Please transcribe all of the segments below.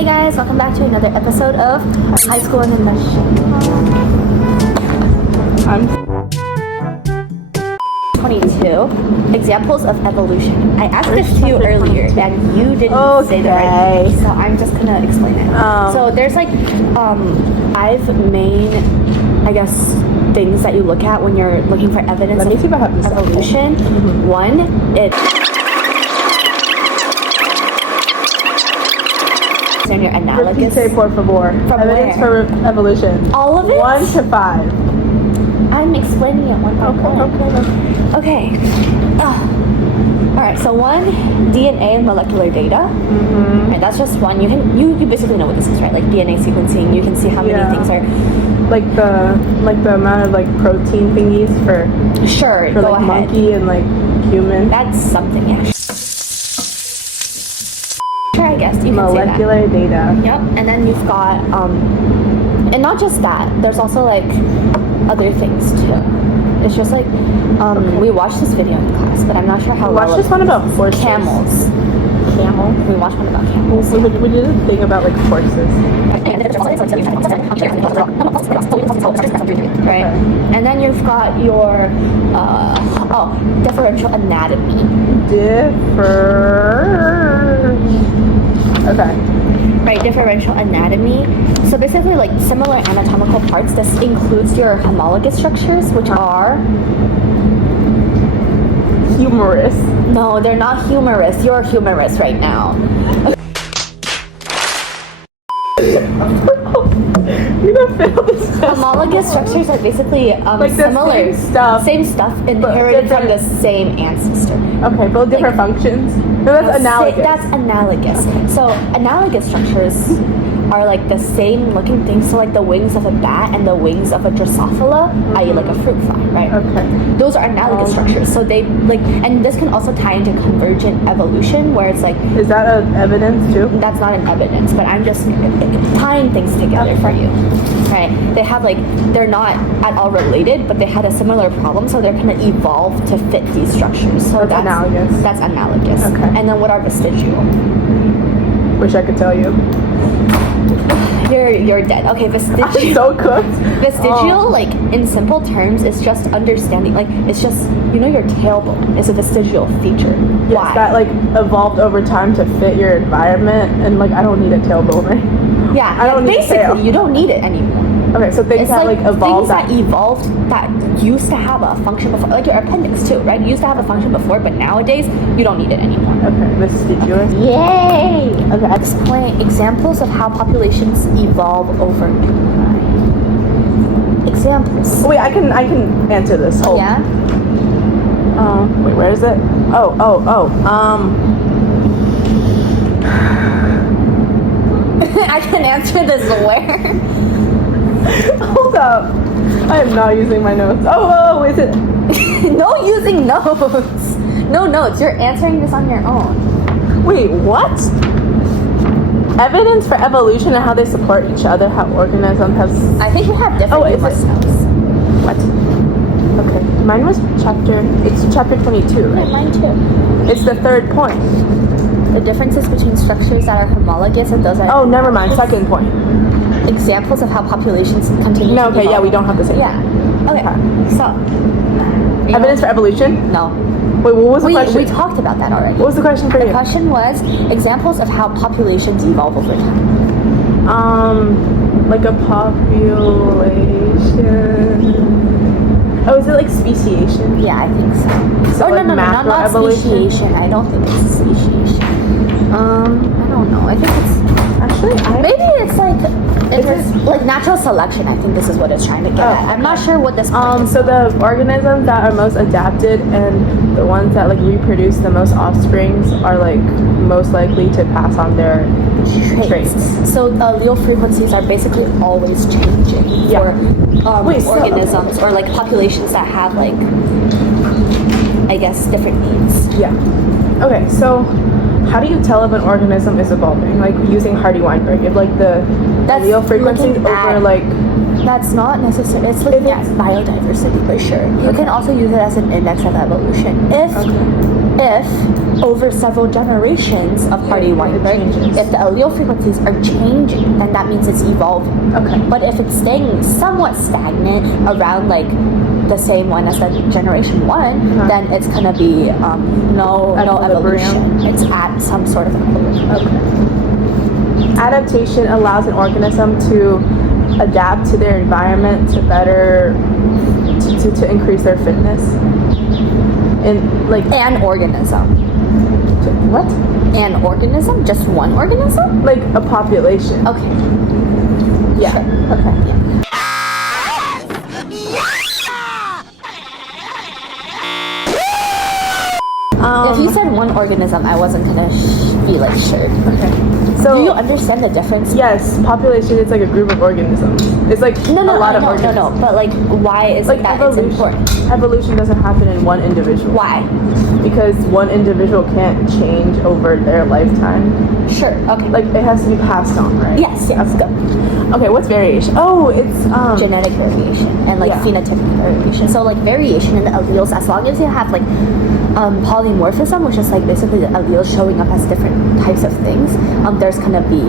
Hey guys, welcome back to another episode of High School in a Nutshell. I'm 22. Examples of evolution. I asked this to you earlier and you didn't say the right thing, so I'm just gonna explain it. So there's like 5 main, I guess, things that you look at when you're looking for evidence of evolution. Mm-hmm. One, it's and your analogous. Repite, por favor. From Evidence where? for evolution. All of it? 1 to 5. I'm explaining it one by one. Okay. Alright, so 1, DNA and molecular data. Mm-hmm. Right, that's just one. You basically know what this is, right? Like DNA sequencing. You can see how many things are. Like the amount of like protein thingies for Go like ahead. monkey and like human. That's something, yeah. Sure, I guess you can say that. Molecular data. Yep, and then you've got and not just that. There's also like other things too. It's just like we watched this video in class, but I'm not sure how. We watched this one about horses. Camels. Camel. We watched one about camels. We did a thing about like horses. Right, and then you've got your differential anatomy. Okay. Right, differential anatomy. So basically, like similar anatomical parts. This includes your homologous structures, which are Humorous. no, they're not humerus. You're humerus right now. You're gonna fail this test. Homologous structures are basically like similar same stuff, inherited from the same ancestor. Okay, but different functions. No, that's analogous. That's analogous. So analogous structures are like the same looking things. So like the wings of a bat and the wings of a Drosophila, i.e. like a fruit fly, right? Okay. Those are analogous structures. So they like, and this can also tie into convergent evolution, where it's like. Is that an evidence too? That's not an evidence, but I'm just tying things together for you, right? They have like, they're not at all related, but they had a similar problem, so they're gonna evolve to fit these structures. So that's analogous. That's analogous. Okay. And then what are vestigial? Wish I could tell you. You're dead. Okay, vestigial. I'm so cooked. Vestigial, like in simple terms, is just understanding. Like it's just your tailbone is a vestigial feature. Yes, Why? that like evolved over time to fit your environment, and like I don't need a tailbone, right? Yeah, I don't need a tail. basically you don't need it anymore. Okay, so things that like evolved. Things that evolved that used to have a function before, like your appendix too, right? You used to have a function before, but nowadays you don't need it anymore. Okay, vestigial. Yay! Okay, explain examples of how populations evolve over time. Examples. Wait, I can answer this. Oh. Yeah. Wait, where is it? I can answer this where? Hold up. I am not using my notes. Oh, is it? No using notes. No notes. You're answering this on your own. Wait, what? Evidence for evolution and how they support each other, how organisms have... I think you have different notes. What? Okay. Mine was chapter 22, right? Mine too. It's the 3rd point. The differences between structures that are homologous and those that are... Oh, never mind. 2nd point. Examples of how populations continue No, to okay, evolve. yeah, we don't have the same. Yeah. Okay. So... Evidence for evolution? No. Wait, what was the question? We talked about that already. What was the question for you? The question was examples of how populations evolve over time. Like a population... Oh, is it like speciation? Yeah, I think so. So like no, not speciation. I don't think it's speciation. I don't know. I think it's maybe it's like natural selection. I think this is what it's trying to get at. I'm not sure what this. So the organisms that are most adapted and the ones that like reproduce the most offsprings are like most likely to pass on their traits. So allele frequencies are basically always changing for organisms or like populations that have like, I guess, different needs. Yeah. Okay, so how do you tell if an organism is evolving? Like using Hardy-Weinberg, if like the allele frequency over like That's not necessary. It's looking at biodiversity for sure. You can also use it as an index of evolution. If over several generations of Hardy Weinberg, if the allele frequencies are changing, then that means it's evolving. Okay. But if it's staying somewhat stagnant around like the same one as the generation one, then it's gonna be no evolution. It's at some sort of equilibrium. Okay. Adaptation allows an organism to adapt to their environment to better to increase their fitness. An organism. What? An organism? Just one organism? Like a population. Okay. Yeah. Sure. Okay. Yeah. If you said one organism, I wasn't gonna be like sure. Okay. So do you understand the difference? Yes, population is like a group of organisms. It's like a lot of organisms. No. But like, why is Like that evolution. it's important? Evolution doesn't happen in one individual. Why? Because one individual can't change over their lifetime. Sure. Okay. Like it has to be passed on, right? Yes. Go. Okay. What's variation? Oh, it's Genetic variation and like phenotypic variation. So like variation in the alleles, as long as you have like polymorphism, which is like basically the alleles showing up as different types of things, there's gonna be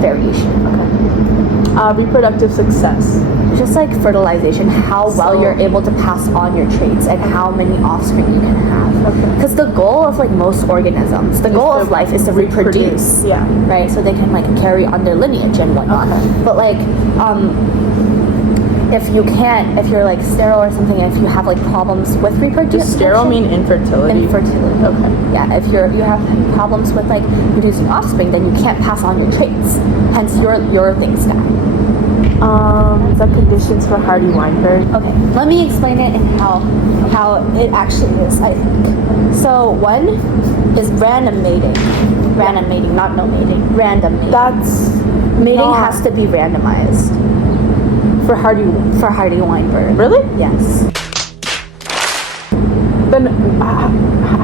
variation. Okay. Reproductive success. Just like fertilization, how well you're able to pass on your traits and how many offspring you can have. Okay. Because the goal of like most organisms, the goal of life is to reproduce. Yeah. Right? So they can like carry on their lineage and whatnot. Okay. But like, if you can't, if you're like sterile or something, if you have like problems with reproduction. Does sterile mean infertility? Infertility. Okay. Yeah, if you have problems with like producing offspring, then you can't pass on your traits. Hence your things die. The conditions for Hardy Weinberg. Okay, let me explain it and how it actually is, I think. So one is random mating. Random mating, not no mating. Random mating. That's Mating has to be randomized. For Hardy Weinberg. Really? Yes. Then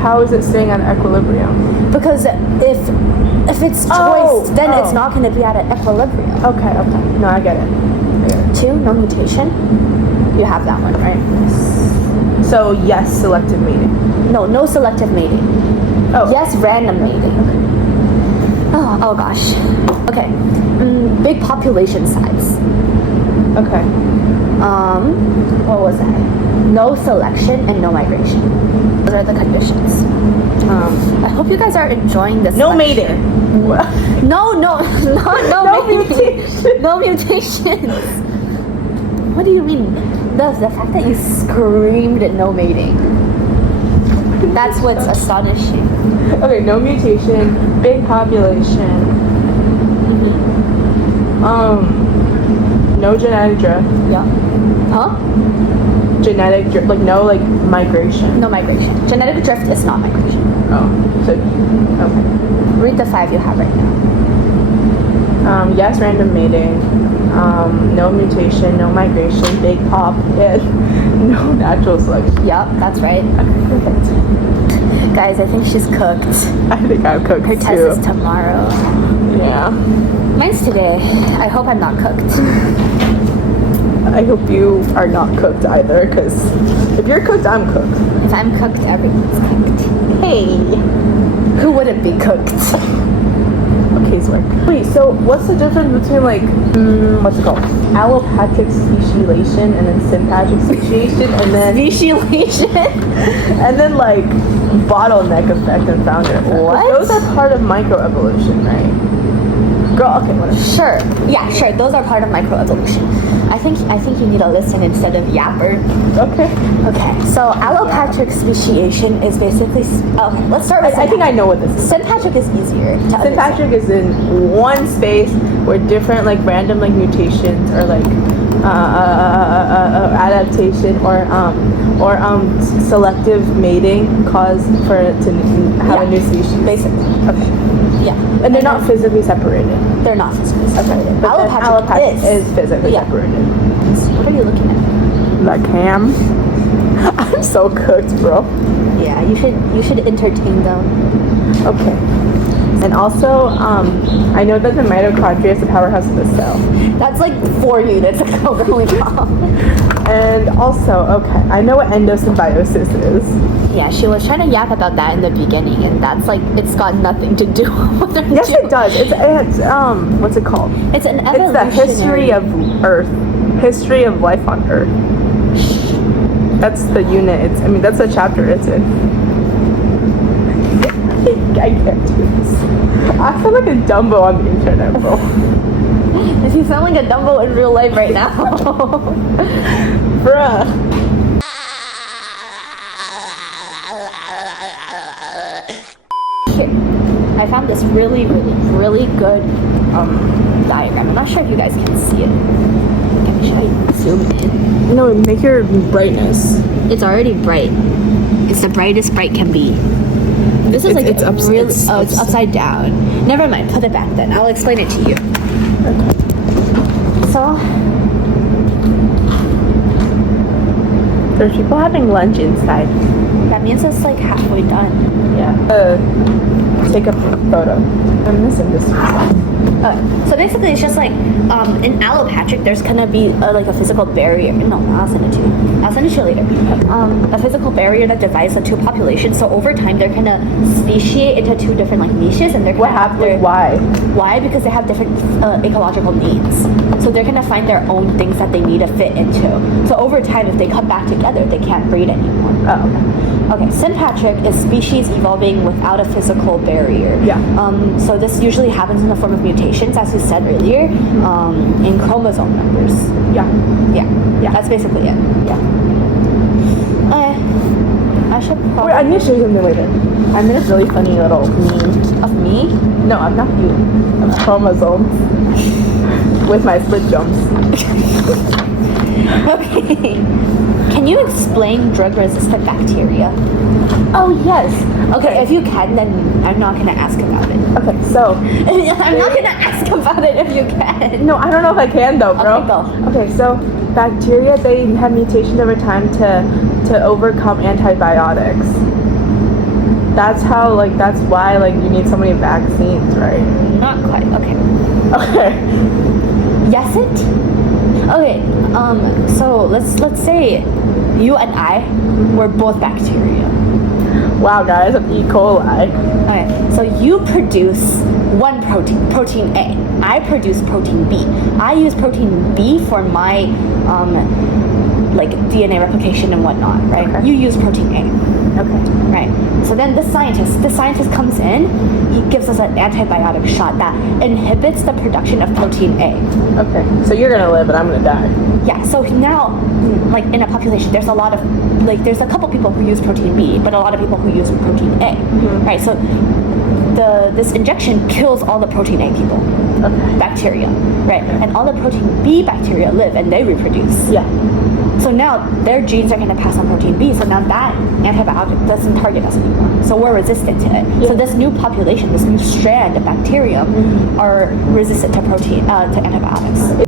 how is it staying at equilibrium? Because if it's choice, then it's not going to be at an equilibrium. Okay. No, I get it. 2, no mutation. You have that one, right? So yes, selective mating. No selective mating. Oh. Yes, random mating. Oh gosh. Okay. Big population size. Okay. What was that? No selection and no migration. Those are the conditions. I hope you guys are enjoying this. No lecture. mating. No mutation. No mutations. What do you mean? The fact that you screamed at no mating. That's what's astonishing. Okay, no mutation, big population. No genetic drift. Yeah. Huh? Genetic drift, like no like migration. No migration. Genetic drift is not migration. Oh, so okay. Read the 5 you have right now. Yes, random mating. No mutation, no migration, big pop, and no natural selection. Yep, that's right. Guys, I think she's cooked. I think I'm cooked Her too. test is tomorrow. Yeah. Mine's today. I hope I'm not cooked. I hope you are not cooked either, because if you're cooked, I'm cooked. If I'm cooked, everyone's cooked. Hey. Who wouldn't be cooked? Okay, so wait, so what's the difference between like, what's it called? Allopatric speciation and then sympatric speciation and then... Speciation? And then like bottleneck effect and founder effect. What? Those are part of microevolution, right? Girl, okay, whatever. Sure. Yeah, sure. Those are part of microevolution. I think you need to listen instead of yapper. Okay. Okay. So allopatric speciation is basically okay. Let's start with. I think I know what this is. Sympatric is easier. To Sympatric is in one space where different like random like mutations or like adaptation or selective mating cause for it to have a new species. Basically. Okay. Yeah. And they're not physically separated. They're not physically separated. But allopatric is physically separated. What are you looking at? The cam. I'm so cooked, bro. Yeah, you should entertain them. Okay. And also, I know that the mitochondria is the powerhouse of the cell. That's like 4 units ago growing up. And also, okay, I know what endosymbiosis is. Yeah, she was trying to yap about that in the beginning, and that's like, it's got nothing to do with her. Yes, it does. It's what's it called? It's an It's the history of Earth, history of life on Earth. That's the unit. That's the chapter it's in. I can't do this. I feel like a Dumbo on the internet, bro. You sound like a Dumbo in real life right now. Bruh. Here, I found this really, really, really good diagram. I'm not sure if you guys can see it. Should I zoom in? No, make your brightness. It's already bright. It's the brightest bright can be. This is it's upside down. Never mind, put it back then. I'll explain it to you. Okay. So, there's people having lunch inside. that means it's like halfway done. Yeah. Take a photo. I'm missing this one. So basically, it's just like in allopathic, there's gonna be like a physical barrier. No, I'll send it to you. I'll send it to you later. A physical barrier that divides the two populations. So over time, they're gonna speciate into 2 different like niches, and they're gonna Why? Why? Because they have different ecological needs. So they're gonna find their own things that they need to fit into. So over time, if they come back together, they can't breed anymore. Oh, okay. Okay, sympatric is species evolving without a physical barrier. Yeah. So this usually happens in the form of mutations, as we said earlier, in chromosome numbers. Yeah. Yeah. That's basically it. Yeah. I should probably... Wait, I need to show you something later. I made a really funny little meme. Of me? No, I'm not you. I'm chromosomes. With my split jumps. Okay. Can you explain drug-resistant bacteria? Oh, yes. Okay, if you can, then I'm not gonna ask about it. Okay, so... I'm not gonna ask about it if you can. No, I don't know if I can though, bro. Okay, go. Okay, so bacteria, they have mutations over time to overcome antibiotics. That's how, that's why, you need so many vaccines, right? Not quite. Okay. Okay. Yes, it. Okay. So let's say you and I were both bacteria. Wow, guys, I'm E. coli. Okay. So you produce one protein A. I produce protein B. I use protein B for my DNA replication and whatnot, right? Okay. You use protein A. Okay. Right. So then this scientist comes in, he gives us an antibiotic shot that inhibits the production of protein A. Okay. So you're gonna live and I'm gonna die. Yeah, so now, in a population, there's a lot of, there's a couple people who use protein B, but a lot of people who use protein A. Mm-hmm. Right, so this injection kills all the protein A people. Okay. Bacteria. Right, and all the protein B bacteria live and they reproduce. Yeah. So now their genes are going to pass on protein B, so now that antibiotic doesn't target us anymore. So we're resistant to it. Yeah. So this new population, this new strand of bacterium are resistant to antibiotics.